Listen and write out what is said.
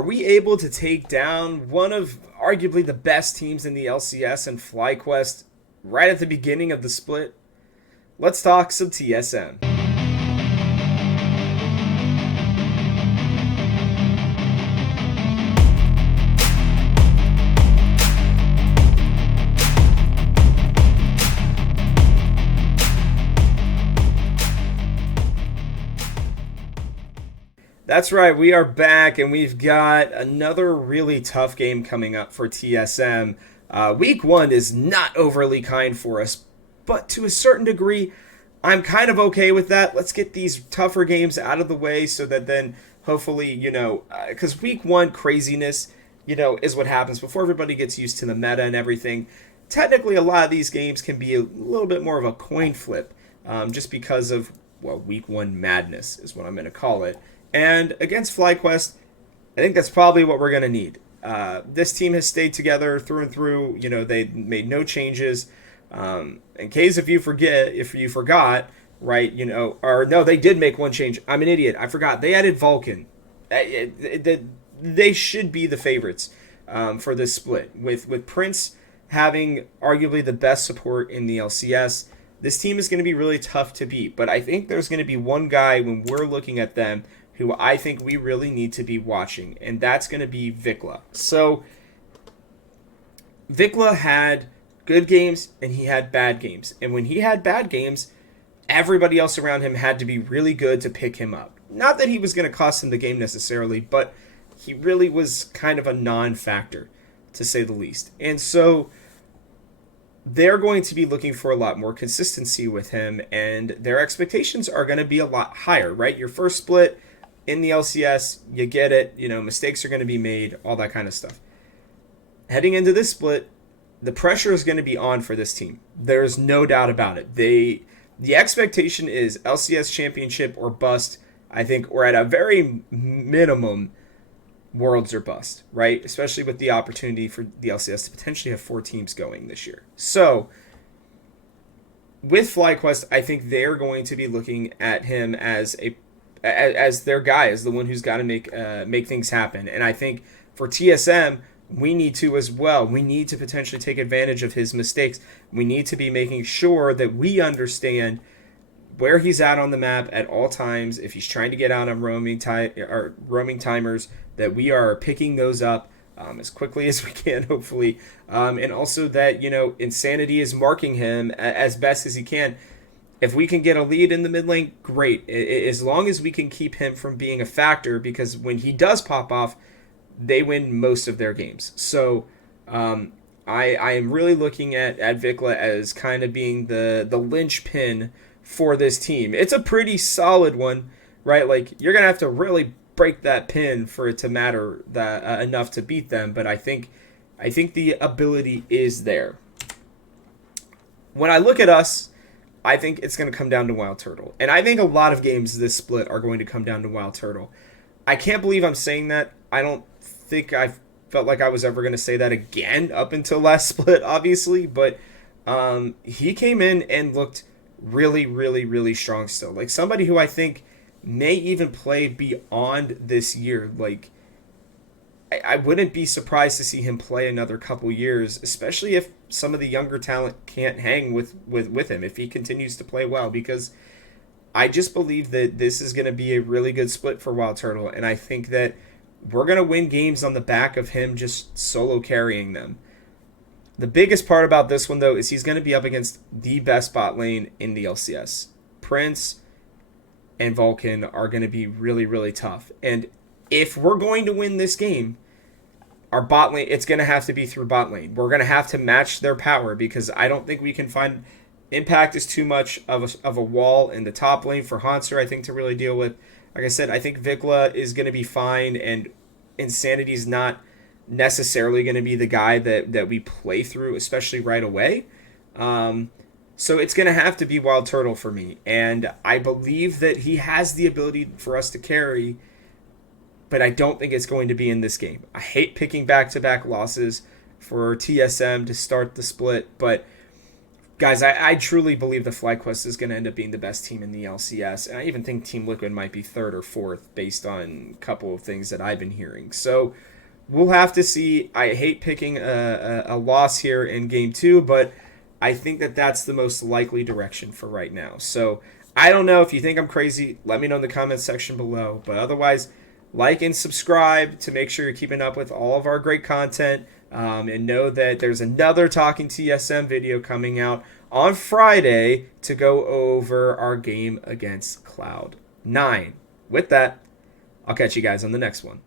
Are we able to take down one of arguably the best teams in the LCS and FlyQuest right at the beginning of the split? Let's talk some TSM. That's right, we are back, and we've got another really tough game coming up for TSM. Week 1 is not overly kind for us, but to a certain degree, I'm kind of okay with that. Let's get these tougher games out of the way so that then hopefully, because Week 1 craziness, is what happens before everybody gets used to the meta and everything. Technically, a lot of these games can be a little bit more of a coin flip, just because of, Week 1 madness is what I'm going to call it. And against FlyQuest, I think that's probably what we're going to need. This team has stayed together through and through. They made no changes. In case if you forgot, right, or no, they did make one change. I'm an idiot. I forgot. They added Vulcan. They should be the favorites for this split. With Prince having arguably the best support in the LCS, this team is going to be really tough to beat. But I think there's going to be one guy when we're looking at them who I think we really need to be watching, and that's going to be Vikla. So Vikla had good games and he had bad games. And when he had bad games, everybody else around him had to be really good to pick him up. Not that he was going to cost him the game necessarily, but he really was kind of a non-factor, to say the least. And so they're going to be looking for a lot more consistency with him, and their expectations are going to be a lot higher, right? Your first split in the LCS, you get it, mistakes are going to be made, all that kind of stuff. Heading into this split, the pressure is going to be on for this team. There's no doubt about it. The expectation is LCS championship or bust, I think, or at a very minimum, Worlds or bust, right? Especially with the opportunity for the LCS to potentially have 4 teams going this year. So, with FlyQuest, I think they're going to be looking at him as their guy, as the one who's got to make things happen. And I think for TSM, we need to as well. We need to potentially take advantage of his mistakes. We need to be making sure that we understand where he's at on the map at all times. If he's trying to get out on roaming timers, that we are picking those up as quickly as we can, hopefully. And also that, Insanity is marking him as best as he can. If we can get a lead in the mid lane, great. As long as we can keep him from being a factor, because when he does pop off, they win most of their games. So I am really looking at Vikla as kind of being the linchpin for this team. It's a pretty solid one, right? Like, you're going to have to really break that pin for it to matter that enough to beat them, but I think the ability is there. When I look at us, I think it's going to come down to Wild Turtle. And I think a lot of games this split are going to come down to Wild Turtle. I can't believe I'm saying that. I don't think I felt like I was ever going to say that again up until last split, obviously. But he came in and looked really, really, really strong still. Like, somebody who I think may even play beyond this year. Like, I wouldn't be surprised to see him play another couple years, especially if some of the younger talent can't hang with him, if he continues to play well, because I just believe that this is going to be a really good split for Wild Turtle, and I think that we're going to win games on the back of him just solo carrying them. The biggest part about this one, though, is he's going to be up against the best bot lane in the LCS. Prince and Vulcan are going to be really, really tough, and if we're going to win this game, our bot lane, it's going to have to be through bot lane. We're going to have to match their power, because I don't think we can find... Impact is too much of a wall in the top lane for Hanser, I think, to really deal with. Like I said, I think Vikla is going to be fine, and Insanity is not necessarily going to be the guy that we play through, especially right away. So it's going to have to be Wild Turtle for me, and I believe that he has the ability for us to carry, but I don't think it's going to be in this game. I hate picking back-to-back losses for TSM to start the split, but Guys, I truly believe the FlyQuest is going to end up being the best team in the LCS, and I even think Team Liquid might be third or fourth based on a couple of things that I've been hearing. So we'll have to see. I hate picking a loss here in game two, but I think that that's the most likely direction for right now. So I don't know if you think I'm crazy. Let me know in the comments section below. But otherwise, like and subscribe to make sure you're keeping up with all of our great content. And know that there's another Talking TSM video coming out on Friday to go over our game against Cloud9. With that, I'll catch you guys on the next one.